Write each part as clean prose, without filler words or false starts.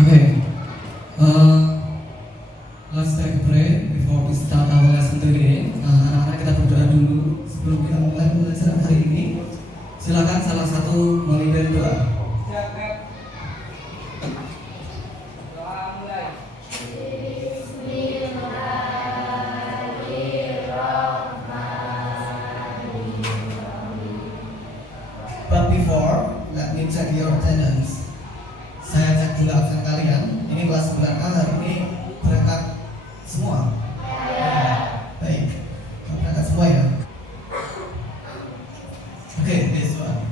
Okay, let's take a break before we start our lesson today. Anak-anak kita berdoa dulu sebelum kita mulai pembelajaran hari ini. Silakan salah satu memimpin doa. But before, let me check your attendance. Saya cek dulu absen kalian. Ini kelas 9A hari ini berangkat semua. Baik, berangkat semua ya. Okay, this one.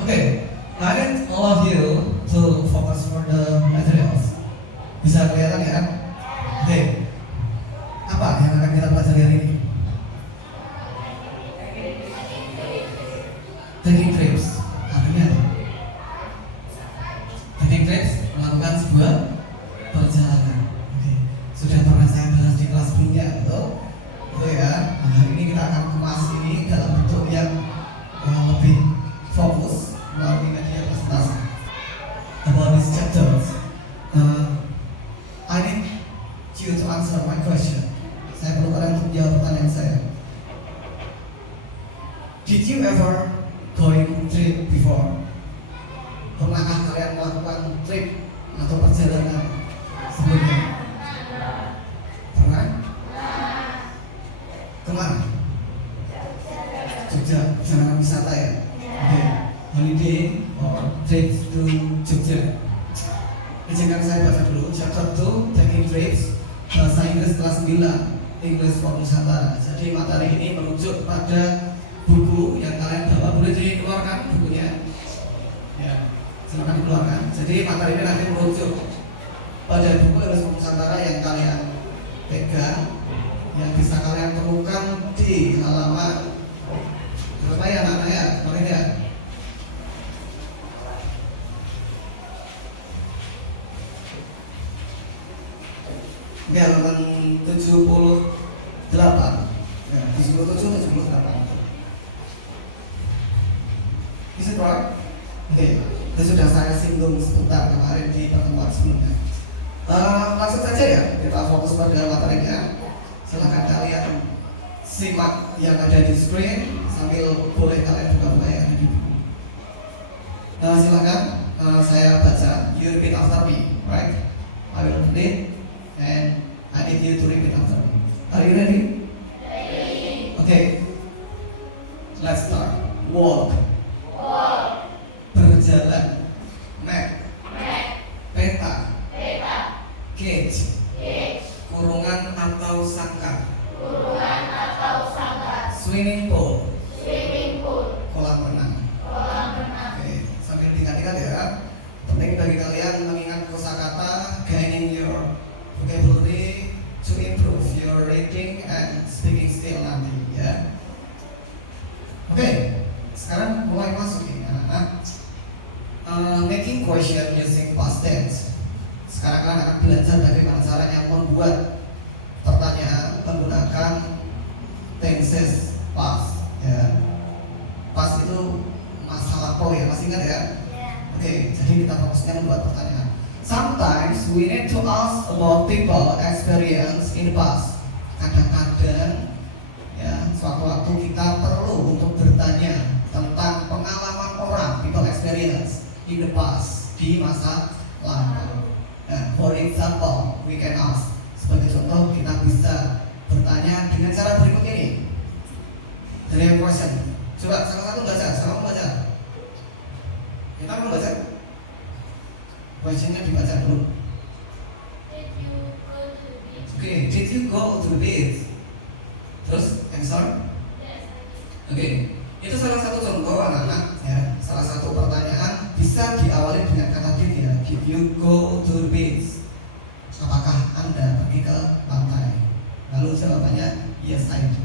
Okay, I need all of you to focus for the materials. Bisa kelihatan ya? Oke, apa yang akan kita pelajari hari ini? Taking trips. Artinya apa? Taking trips melakukan sebuah perjalanan. Oke, sudah pernah saya bahas di kelas sebelumnya, betul ya. Nah, hari ini kita akan kemas ini dalam bentuk yang lebih fokus melalui media presentasi. About these chapters, I need you to answer my question. Saya perlu kalian untuk menjawab pertanyaan saya. Did you ever going trip before? Pernahkah kalian melakukan trip atau perjalanan sebelumnya? Pernah? Kemana? Jogja, perjalanan wisata ya? Okay. Holiday or trip to Jogja. Izinkan saya baca dulu chapter 2, taking trips, bahasa Inggris kelas 9, English for Nusantara. Jadi materi ini merujuk pada buku yang kalian bawa. Boleh dikeluarkan bukunya? Ya, silakan dikeluarkan. Jadi materi ini nanti merujuk pada buku English for Nusantara yang kalian pegang, yang bisa kalian temukan di halaman berapa ya anak-anak ya? Kemarin ya? Ini halaman 78 ya, 77-78. Is it right? Oke, itu sudah saya singgung sebentar kemarin di pertemuan sebelumnya. Langsung saja ya, kita fokus pada materinya. Silakan kalian simak yang ada di screen sambil boleh kalian buka-buka yang ada di buku. Silakan saya baca. You repeat after me, right? I will read and I need you to repeat after me. Are you ready? Ready. Okay. Let's start. Walk. Berjalan. Map. Peta. Cage. Kurungan atau sangkar. Swimming pool. Kolam renang. Oke, sambil diingat-ingat ya. Penting bagi kalian mengingat kosakata, gaining your vocabulary to improve your reading and speaking skill nanti ya. Oke, sekarang mulai masuk ini anak-anak. Making question using past tense. Sekarang kalian akan belajar bagaimana caranya membuat pertanyaan menggunakan tenses past ya. Past itu masa lampau ya, masih ingat ya? Oke, jadi kita fokusnya membuat pertanyaan. Sometimes we need to ask about people experience in the past. Kadang-kadang ya, suatu waktu kita perlu untuk bertanya tentang pengalaman orang, people experience in the past, di masa lalu. Nah, for example, we can ask. Sebagai contoh, kita bisa bertanya dengan cara berikut ini. Dari question. Coba salah satu baca, sama baca. Kita mau baca. Questionnya dibaca dulu. Oke, did you go to the beach? Terus answer. Oke, itu salah satu contoh anak-anak ya. Salah satu pertanyaan bisa diawali dengan kata did ya. Did you go to the beach? Apakah Anda pergi ke pantai? Lalu jawabannya yes I do.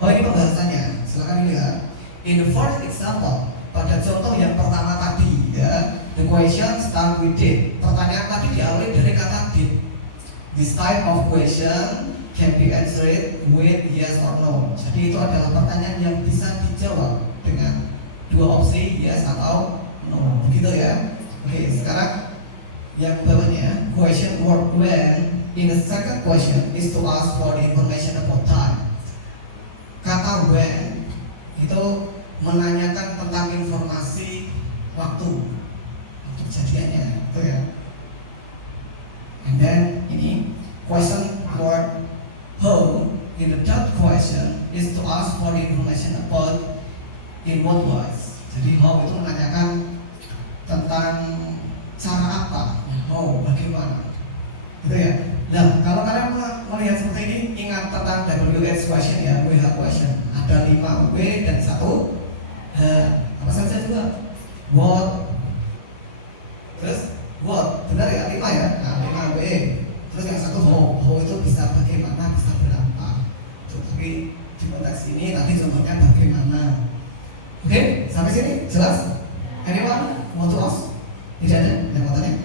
Oh, ini pembahasannya. Silakan dilihat. In the first example, pada contoh yang pertama tadi ya, the question start with did. Pertanyaan tadi diawali dari kata did. This type of question can be answered with yes or no. Jadi itu adalah pertanyaan yang bisa dijawab dengan dua opsi yes atau no. Begitu ya. Oke, Yang bawahnya question word when in the second question is to ask for the information about time. Kata when itu menanyakan tentang informasi waktu kejadiannya, itu ya. And then ini question word how in the third question is to ask for the information about in what ways. Jadi how itu menanyakan tentang cara apa, how bagaimana, gitu ya. Nah, kalau kalian melihat seperti ini, ingat tentang WH question ya, WH question. Ada 5 W dan 1 H. Apa saja juga? What, terus what, benar ya? 5 ya? Nah, 5 W. Terus yang 1 how itu bisa bagaimana, bisa berapa. Tapi di konteks ini tadi contohnya bagaimana. Oke, sampai sini jelas? Anyone want to ask? Tidak ada yang mau tanya?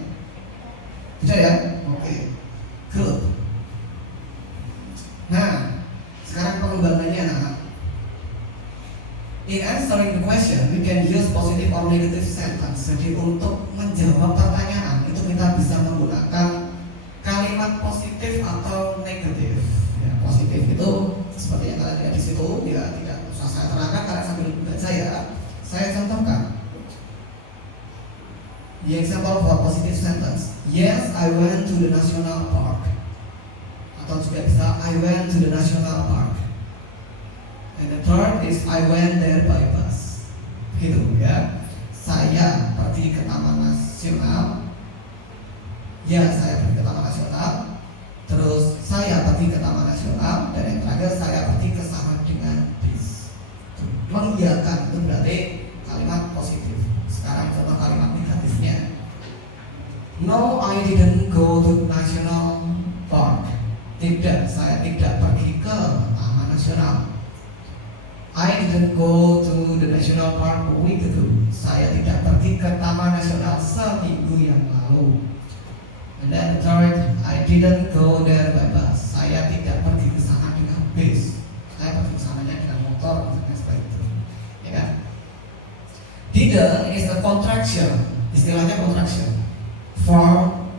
Tidak ya? Oke, good. Nah, sekarang pengembangannya anak. In answering the question, we can use positive or negative sentence. Jadi untuk menjawab pertanyaan itu kita bisa menggunakan kalimat positif atau negatif. Ya, positif itu seperti yang kalian lihat di situ, ya tidak usah saya terangkan, kalian sambil baca ya. Saya contohkan. The example for positive sentence. Yes, I went to the national park. Atau juga bisa I went to the national park. And the third is I went there by bus. Gitu ya. Saya pergi ke Taman Nasional. Ya, saya pergi ke Taman Nasional. Terus saya pergi ke Taman Nasional. Dan yang terakhir saya pergi ke sana dengan bis. Mengiyakan itu berarti kalimat positif. Sekarang contoh kalimat negatifnya. No, I didn't go to national park. Tidak, saya tidak pergi ke Taman Nasional. I didn't go to the national park a week ago. Saya tidak pergi ke Taman Nasional seminggu yang lalu. And then third, I didn't go there by bus. Saya tidak pergi ke sana dengan bis. Saya pergi ke sananya dengan motor, misalnya seperti itu. Ya kan? Didn't is a contraction. Istilahnya contraction. Form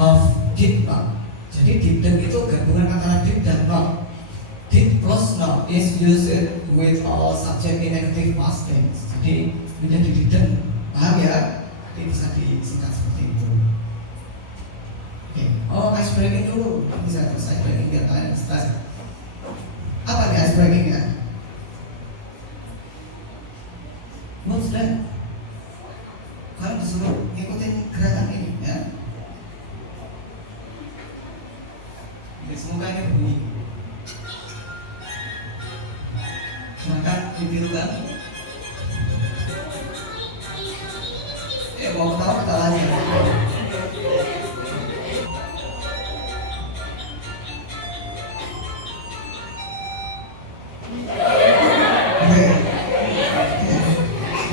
of did not. Jadi didn't itu gabungan antara did dan not. Did plus not is used with all subject in negative past tense. Jadi menjadi didn't, paham ya? Jadi bisa disingkat seperti itu. Oke. Oh, ice breaking dulu. Bisa terus ice breaking biar kalian stres. Apa nih ice breakingnya? What's that? Kalian disuruh ngikutin gerakan ini ya. Jadi semoga ini bunyi. Silakan ditiru kan? Mau ketawa aja.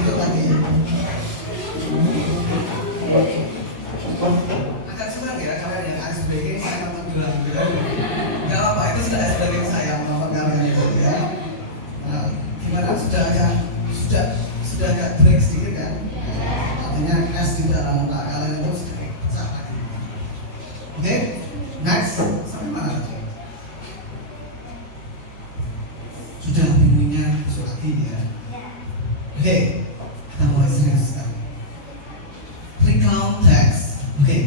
Itu tadi. Agak senang ya kalian yang ice breaking saya nonton bilang gitu. Gak apa-apa, itu sudah ice breaking saya menonton kalian itu ya. Nah, gimana sudah agak break sedikit kan? Artinya es di dalam otak kalian itu sedikit pecah lagi. Oke, next sampai mana lagi? Sudah bimbingnya besok lagi ya. Oke, kita mulai serius sekarang. Recount text. Oke.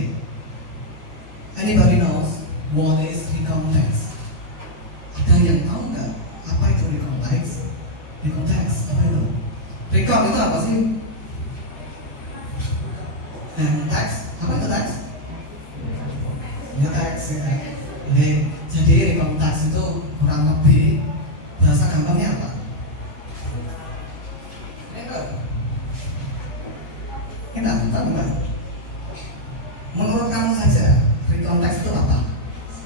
Anybody knows what is recount text? Ada yang tahu nggak apa itu recount text? Recount text apa itu? Recount itu apa sih? Text, apa itu text? Ya text ya. Oke, jadi recount text itu kurang lebih bahasa gampangnya apa? Kita tahu nggak? Menurut kamu saja, recount text itu apa?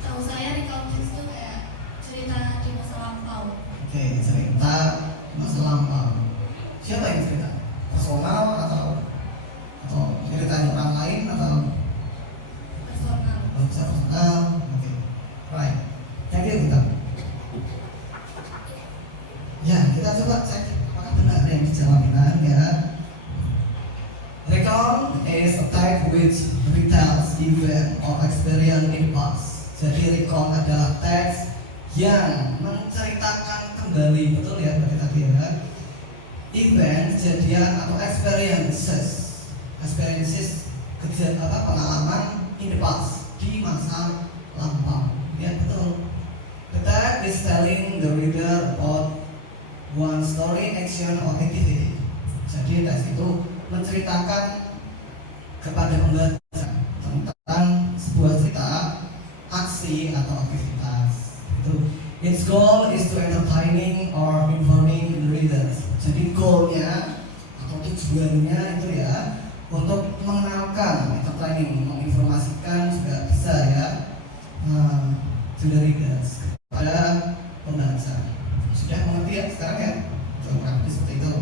Tahu saya recount text itu kayak cerita di masa lampau. Oke, cerita masa lampau. Siapa yang cerita? Personal atau cerita orang lain atau Personal. personal? Oke, right. Thank you kita. Ya, kita coba cek apakah benar yang dijawab benar ya. Recount is a type which retells event or experience in the past. Jadi recall adalah teks yang menceritakan kembali, betul ya berarti tadi ya, event, kejadian atau experiences pengalaman in the past, di masa lampau. Ya betul. The text is telling the reader about one story, action, or activity. Jadi teks itu menceritakan kepada pembaca tentang sebuah cerita, aksi atau aktivitas. Itu. Its goal is to entertaining or informing the readers. Jadi goalnya atau tujuannya itu ya untuk mengenalkan, entertaining, menginformasikan juga bisa ya, to the readers, kepada pembaca. Sudah mengerti ya sekarang ya? Coba seperti itu.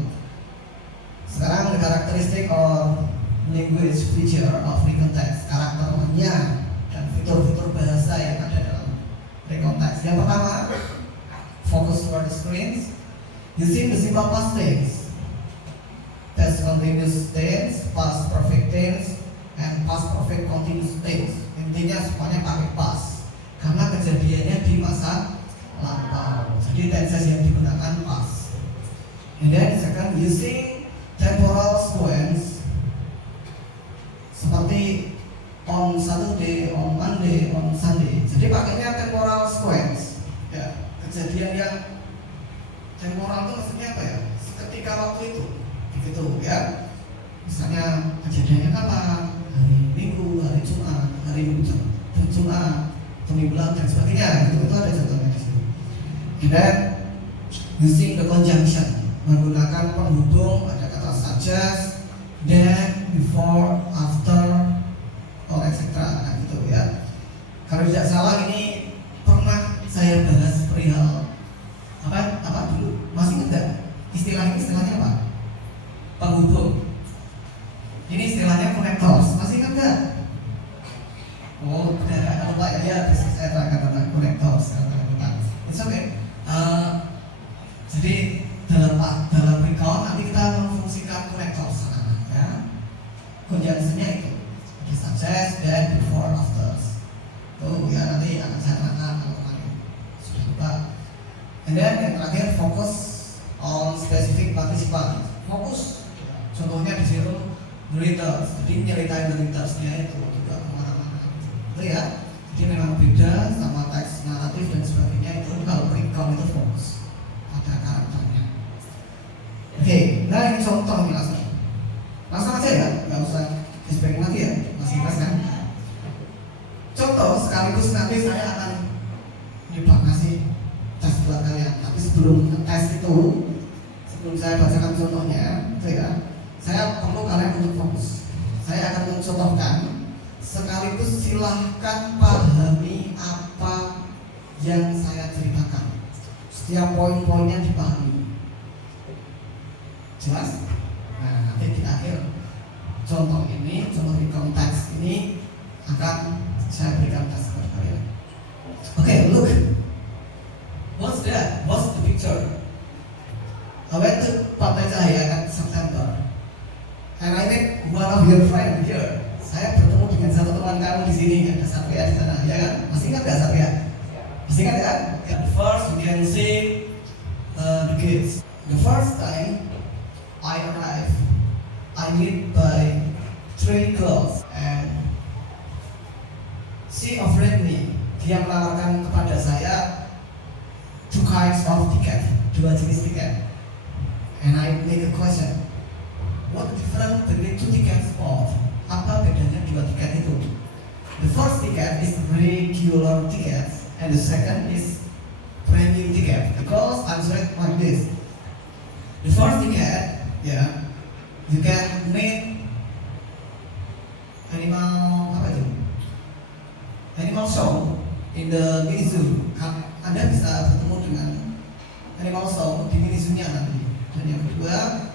Sekarang the characteristic or language feature of written text, karakternya dan fitur-fitur bahasa yang ada dalam written text. Yang pertama, focus toward the screens, using the simple past tense, past continuous tense, past perfect tense, and past perfect continuous tense. Intinya semuanya pakai past karena kejadiannya di masa lampau. Jadi tenses yang digunakan past. And then second, using temporal sequence seperti on Saturday, on Monday, on Sunday. Jadi pakainya temporal sequence. Ya, kejadian yang temporal itu maksudnya apa ya? Seketika waktu itu, begitu ya. Misalnya kejadiannya kapan? Hari Minggu, hari Jumat, hari Jumat, Minggu dan sebagainya. Itu ada contohnya di situ. And then using the conjunction, menggunakan penghubung pada kata suggest, then, before, after, or etc. Nah gitu ya. Kalau tidak salah ini pernah saya bahas perihal apa dulu? Masih ingat nggak? Istilahnya apa? Penghubung. Ini istilahnya connectors. Masih ingat nggak? Oh, udah lupa ya. Bisa saya terangkan tentang connectors. It's okay. Jadi dalam recall nanti kita memfungsikan connectors. Ya, conjunction-nya itu ada suggest, then, before, after. Tuh ya nanti akan saya terangkan kalau kemarin sudah lupa. And then yang terakhir, focus on specific participant. Fokus, contohnya di situ the readers. Jadi nyeritain the readers-nya itu juga kemana-mana. Itu ya. Jadi memang beda sama teks naratif dan sebagainya. Itu kalau recall itu fokus pada karakternya. Oke, nah ini contoh nih langsung aja ya, nggak usah disebutkan lagi ya, masih pas kan? Contoh sekaligus nanti saya akan nyoba ngasih tes buat kalian. Tapi sebelum tes itu, sebelum saya bacakan contohnya, itu ya, saya perlu kalian untuk fokus. Saya akan mencontohkan, sekaligus silahkan pahami apa yang saya ceritakan. Setiap poin-poinnya dipahami. Jelas? Nah, nanti di akhir contoh ini, contoh di konteks ini akan saya berikan tes kepada kalian. Okay, look. What's that? What's the picture? I went to Pantai Cahaya at September, and I met one of your friend here. Saya bertemu dengan satu teman kamu di sini, ada Satria di sana, ya kan? Masih ingat nggak Satria? Masih ingat ya? First, you can see the kids. The first time I arrived, I meet by 3 girls, and she offered me. Dia menawarkan kepada saya 2 kinds of ticket, 2 jenis tiket. And I make a question. What difference between 2 tickets of? Apa bedanya 2 tiket itu? The first ticket is regular ticket, and the second is premium ticket. Because answer it like this. The first ticket, yeah, you can meet animal show in the mini zoo. Anda bisa bertemu dengan animal show di mini zoo-nya nanti. Dan yang kedua,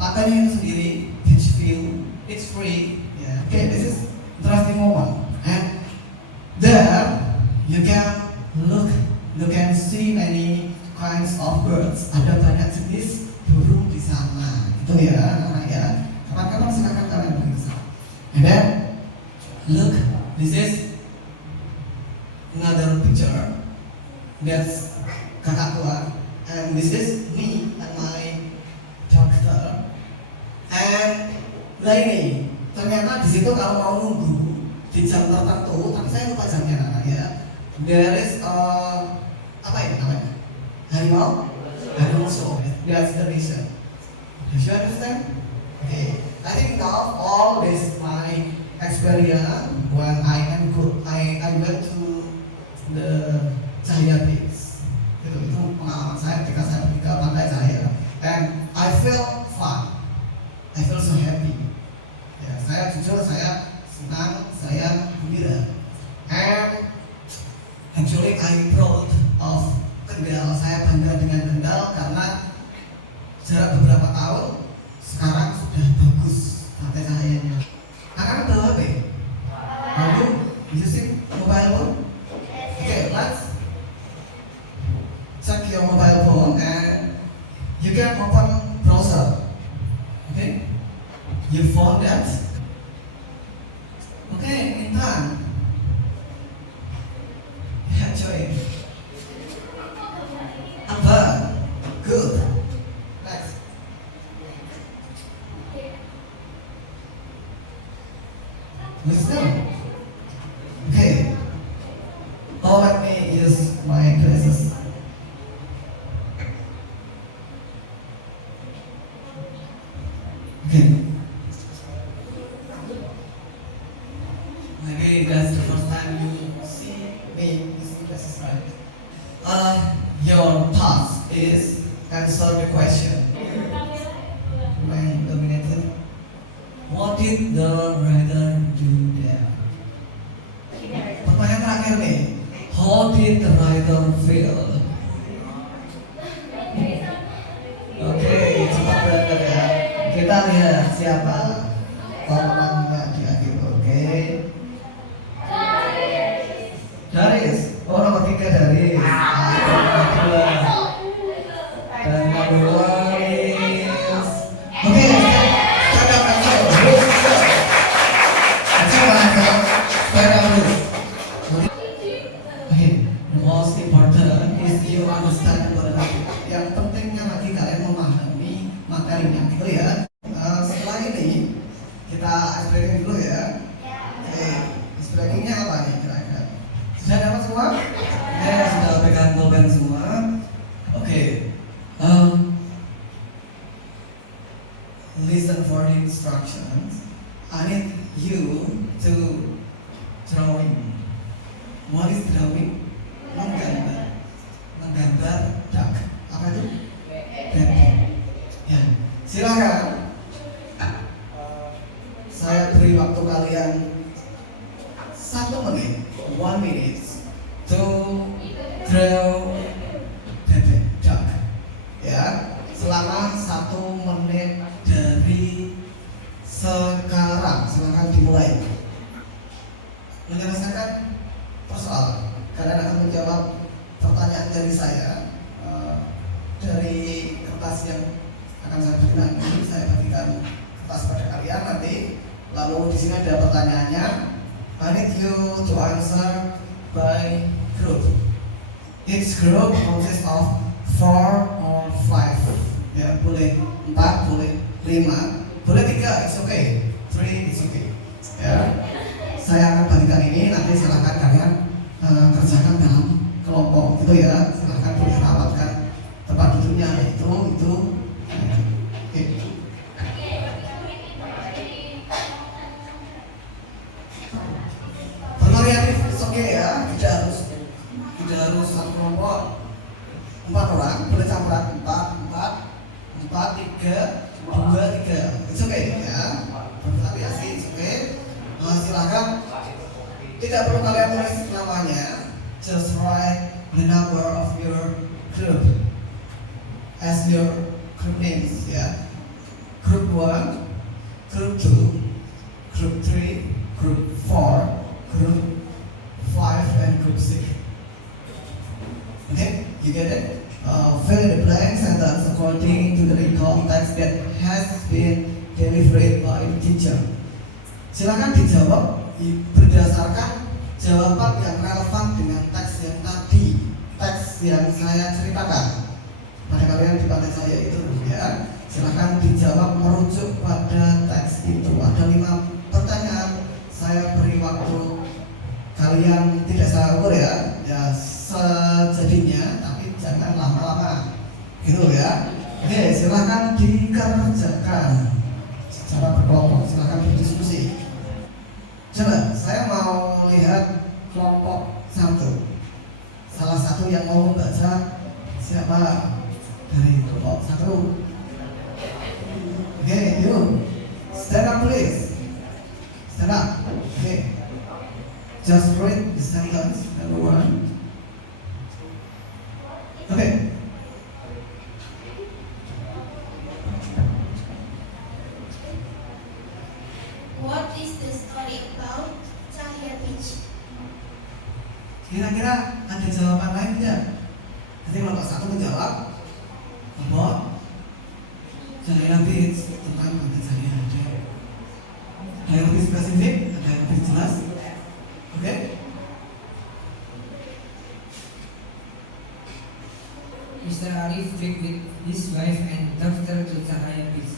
pantainya itu sendiri, beach view, it's free. Yeah. Okay, this is interesting moment. And there you can see many kinds of birds. Ada banyak jenis burung di sana. Itu ya, anak-anak ya. Kapan-kapan silakan kalian pergi. That's kakak tua. And this is me and my doctor. And lah ini, ternyata di situ kalau mau nunggu di jam tertentu, tapi saya lupa jamnya ya. There is apa ini namanya? Harimau show. That's the reason. Do you understand? Okay. I think now all this my experience when I went to the Cahaya Beach. Itu pengalaman saya ketika saya pergi ke pantai Cahaya. And I feel fun. I feel so happy. Ya, saya jujur saya senang, saya gembira. And actually I proud of Kendal. Saya bangga dengan Kendal karena jarak beberapa tahun sekarang sudah bagus pantai Cahayanya. Akan bawa HP? Lalu using mobile phone? Okay, let's check your mobile phone and you can open browser. Okay, you found that? Okay, Intan. Yeah, join. Apa? Good. Next. Wisdom. Okay. Oh, let me use my glasses. Okay. Maybe that's the first time you see me using glasses, right? Your task is answer the question. When dominated, what did the writer do there? Pertanyaan terakhir nih, how did the writer feel? Oke, cepat berangkat ya. Kita lihat siapa pemenangnya di akhir. Oke. Daris. Oh, nomor 3 Daris. Nomor 2. Dan nomor 2 is. Oke. Most important is you understand what yang pentingnya lagi kalian memahami materinya, gitu ya. Setelah ini kita ice breaking dulu ya. Oke, ice breakingnya apa nih kira-kira? Sudah dapat semua? Ya, sudah pegang topeng semua. Oke. Listen for the instructions. I need you to drawing. What is drawing? Menggambar duck. Apa itu? Baby. Ya, silakan. Saya beri waktu kalian 1 menit, 1 minute to draw baby duck. Ya, selama 1 menit dari sekarang. Silakan dimulai. Menyelesaikan persoalan. Kalian akan menjawab pertanyaan dari saya dari kertas yang akan saya berikan ini. Saya bagikan kertas pada kalian nanti. Lalu di sini ada pertanyaannya. I need you to answer by group. Each group consists of 4 or 5. Ya, boleh 4, boleh 5, boleh 3. It's okay. 3 it's okay. Ya. Saya akan bagikan ini, nanti silakan kalian kerjakan dalam kelompok gitu ya. Silakan boleh rapatkan tempat duduknya itu. Oke. Bervariatif, oke ya. Tidak harus satu kelompok 4 orang, boleh campuran 4, 3, 2, 3. It's okay ya. Bervariasi, it's okay. Silakan. Tidak perlu kalian tulis namanya, just write the number of your group as your group names ya. Group 1, group 2, group 3, group 4, group 5, and group 6. Okay, you get it? Fill in the blank sentence according to the context that has been delivered by the teacher. Silakan dijawab berdasarkan jawaban yang relevan dengan teks yang tadi teks yang saya ceritakan pada kalian di depan saya itu ya. Silahkan dijawab merujuk pada teks itu. Ada 5 pertanyaan. Saya beri waktu kalian, tidak saya ukur ya, sejadinya, tapi jangan lama-lama, gitu ya. Oke, silahkan dikerjakan secara berkelompok. Silahkan berdiskusi. Coba, saya mau lihat kelompok 1. Salah satu yang mau membaca siapa dari kelompok 1? Okay, you stand up please. Stand up. Okay. Just read the sentence number 1. Okay. What is the story about Cahaya Beach? Kira-kira ada jawaban lain tidak? Nanti kelompok 1 menjawab about Cahaya Beach, tentang pantai Cahaya. Ada yang lebih spesifik? Ada yang lebih jelas? Oke? Mr. Arif went with his wife and daughter to Cahaya Beach.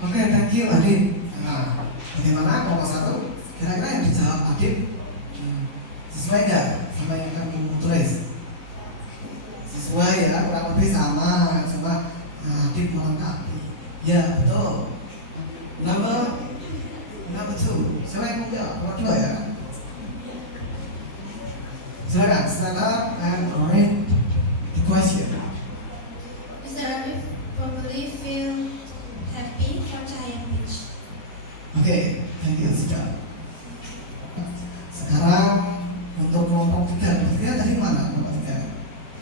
Oke, thank you Adit. Nah, bagaimana kelompok 1? Kira-kira yang dijawab Adit sesuai nggak sama yang kamu tulis? Sesuai ya, kurang lebih sama. Coba Adit melengkapi. Ya, betul. Number 2. Siapa yang mau jawab? Nomor 2 ya. Silakan, stand up and read the question. Mr. Arif probably feel happy for Cahaya Beach. Oke, thank you sudah. Sekarang untuk kelompok 3 tadi mana kelompok 3?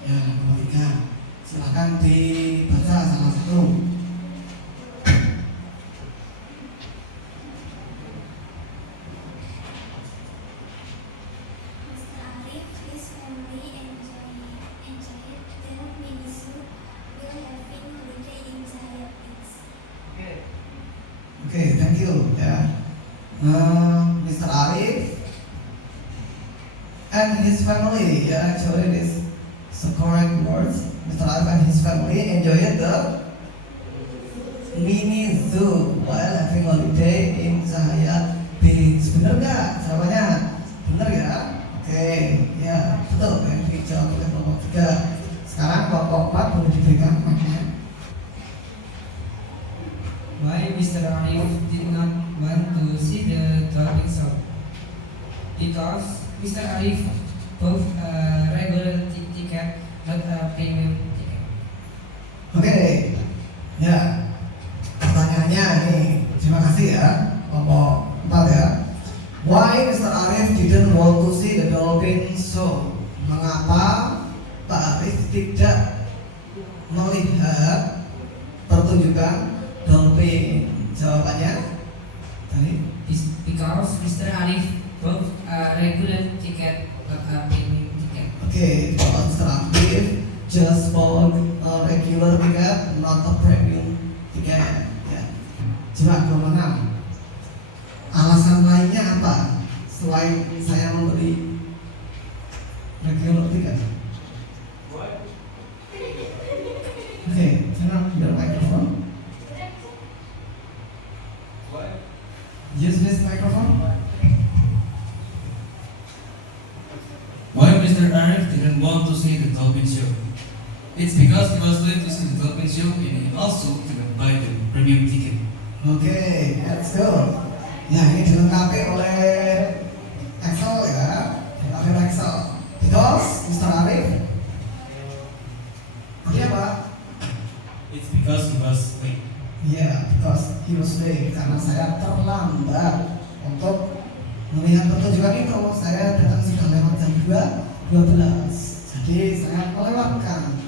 Ya, kelompok 3. Silakan dibaca salah satu. Mr. Arif, his family enjoyed the mini zoo while having holiday in Cahaya Beach. Oke, thank you ya. Mr. Arif and his family, ya, actually this is the correct words. Mr. Arif and his family enjoyed the mini zoo while having holiday in Cahaya Beach. Bener nggak jawabannya? Bener ya? Oke, ya betul yang dijawab oleh kelompok 3. Sekarang kelompok 4 boleh diberikan maknanya. Why Mr. Arif did not want to see the dolphin show? Because Mr. Arif bought a regular ticket, not a premium ticket. Oke, ya pertanyaannya ini, terima kasih ya kelompok 4 ya. Why Mr. Arif didn't want to see the dolphin show? Mengapa Pak Arif tidak melihat pertunjukan dolphin? Jawabannya tadi. Because Mr. Arif bought a regular ticket, not a premium ticket. Oke, kalau Mr. Arif just bought a regular ticket, not a premium ticket. Ya. Coba nomor 6. Alasan lainnya apa selain saya membeli regular ticket? Oke, turn your microphone. Use this microphone. Why Mr. Arif didn't want to see the dolphin show? It's because he was going to see the dolphin show and he also didn't buy the premium ticket. Oke, let's go. Ya, ini dilengkapi oleh Excel ya, dilengkapi oleh Excel. Because Mr. Arif, tadi apa? It's because he was late. Ya, because he was late. Karena saya terlambat untuk melihat pertunjukan itu. Saya datang sudah lewat jam 2:12. Jadi saya melewatkan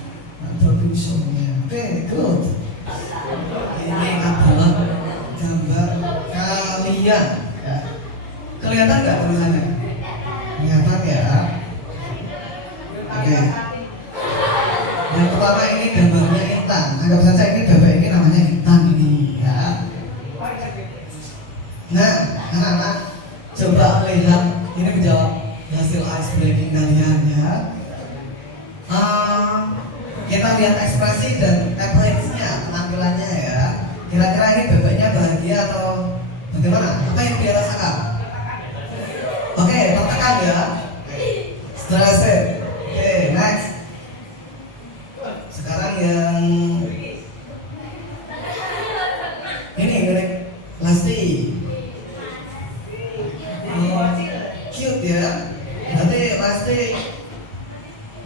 dolphin show-nya. Oke, good. Ini adalah gambar kalian ya. Kelihatan nggak tulisannya? Kelihatan ya. Oke. Yang pertama ini gambarnya Intan. Anggap saja ini gambar ini namanya Intan ini ya. Nah, anak-anak coba lihat ini menjawab hasil ice breaking kalian ya. Kita lihat ekspresi dan appearance-nya, penampilannya ya. Kira-kira ini bebeknya bahagia atau bagaimana? Apa yang dia rasakan? Oke, tertekan ya. Stressed. Oke, next. Sekarang yang ini milik Lesti. Cute ya. Berarti Lesti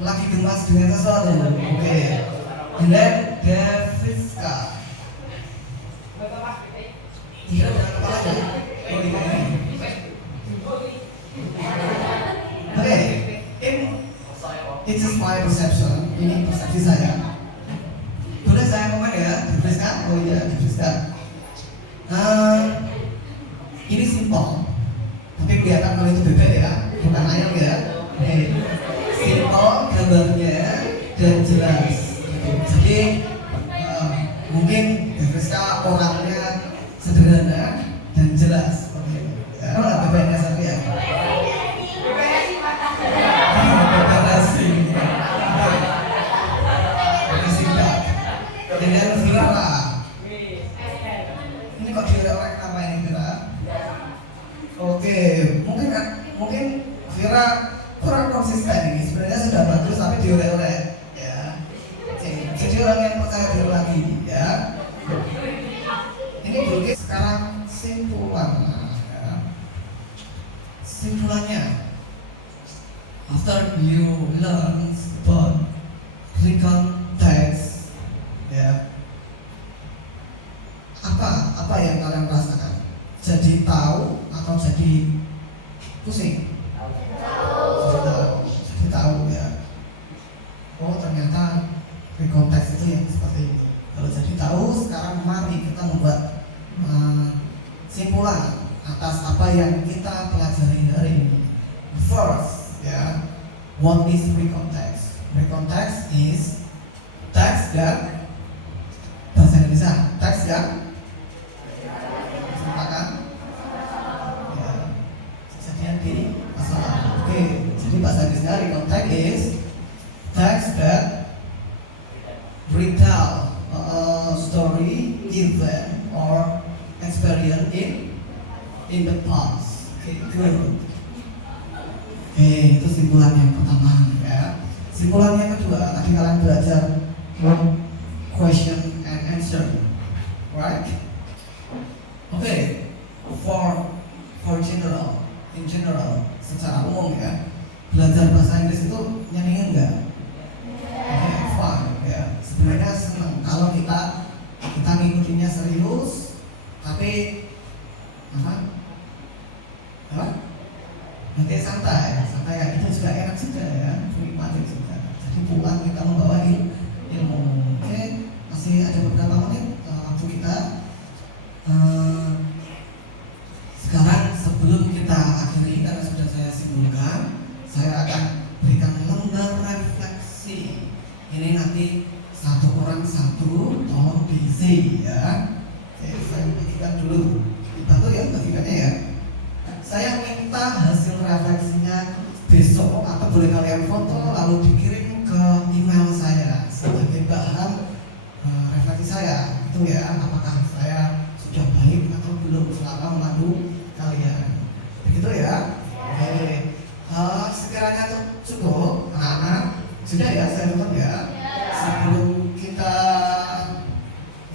lagi gemas dengan sesuatu. Oke. And then Deviska. Tidak ada kepalanya. Oh, ini. Oke. It is my perception. Ini persepsi saya. Boleh saya komen ya, Deviska? Oh iya, Deviska. Ini simpel. Tapi kelihatan kalau itu bebek ya, bukan ayam ya. Simple gambarnya dan jelas. Jadi mungkin Deviska orangnya sederhana dan jelas. Karena bebeknya satu ya. Bebek nasi. Singkat. Dengan Vira. Ini kok direk nama ini Vira? Oke, mungkin Vira kurang konsisten ini. Sebenarnya sudah bagus tapi diorek-orek ya. Jadi orang yang percaya diri lagi ya. Ini Bulkis sekarang simpulan ya. Simpulannya, after you learn about context ya, apa yang kalian rasakan? Jadi tahu atau jadi pusing? Jadi tahu ya. Oh ternyata konteks itu yang seperti itu. Kalau jadi tahu, sekarang mari kita membuat simpulan atas apa yang kita pelajari hari ini. First ya, what is recontext? Recontext is teks dan bahasa Indonesia. Teks yang diceritakan ya, kejadian di masa lalu. Oke, jadi bahasa Inggrisnya recontext is text that retell a story, event, or experience in the past. Okay, good. Itu simpulan yang pertama ya. Simpulan yang kedua, tadi kalian belajar question and answer, right? Okay, for general, in general, secara umum ya, belajar bahasa Inggris itu nyenengin nggak? Fun ya. Sebenarnya seneng kalau kita ngikutinnya serius, tapi nanti santai kayak itu juga enak juga ya, nikmatin juga. Jadi pulang kita membawa ilmu. Oke, masih ada beberapa menit waktu kita. Sekarang sebelum kita akhiri karena sudah saya simpulkan, saya akan berikan lembar refleksi. Ini nanti satu orang satu, tolong diisi ya. Oke, saya bagikan dulu. Dibantu ya bagikannya ya. Saya minta hasil refleksinya besok atau boleh kalian foto lalu dikirim ke email saya sebagai bahan refleksi saya. Itu ya, apakah saya sudah baik atau belum selama memandu kalian. Begitu ya. Oke. Sekiranya cukup, anak-anak sudah ya, saya tutup ya. Sebelum kita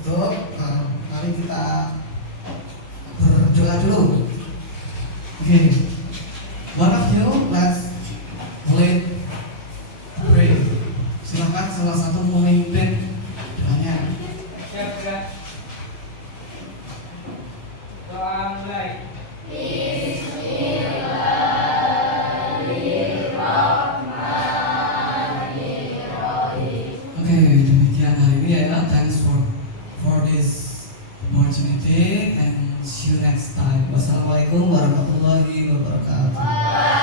tutup, mari kita berdoa dulu. Okay, one of you, let's pray. Silakan salah satu memimpin doanya. Doa mulai. Oke, demikian hari ini ya. Thanks for this opportunity and see you next time. Wassalamualaikum warahmatullahi wabarakatuh.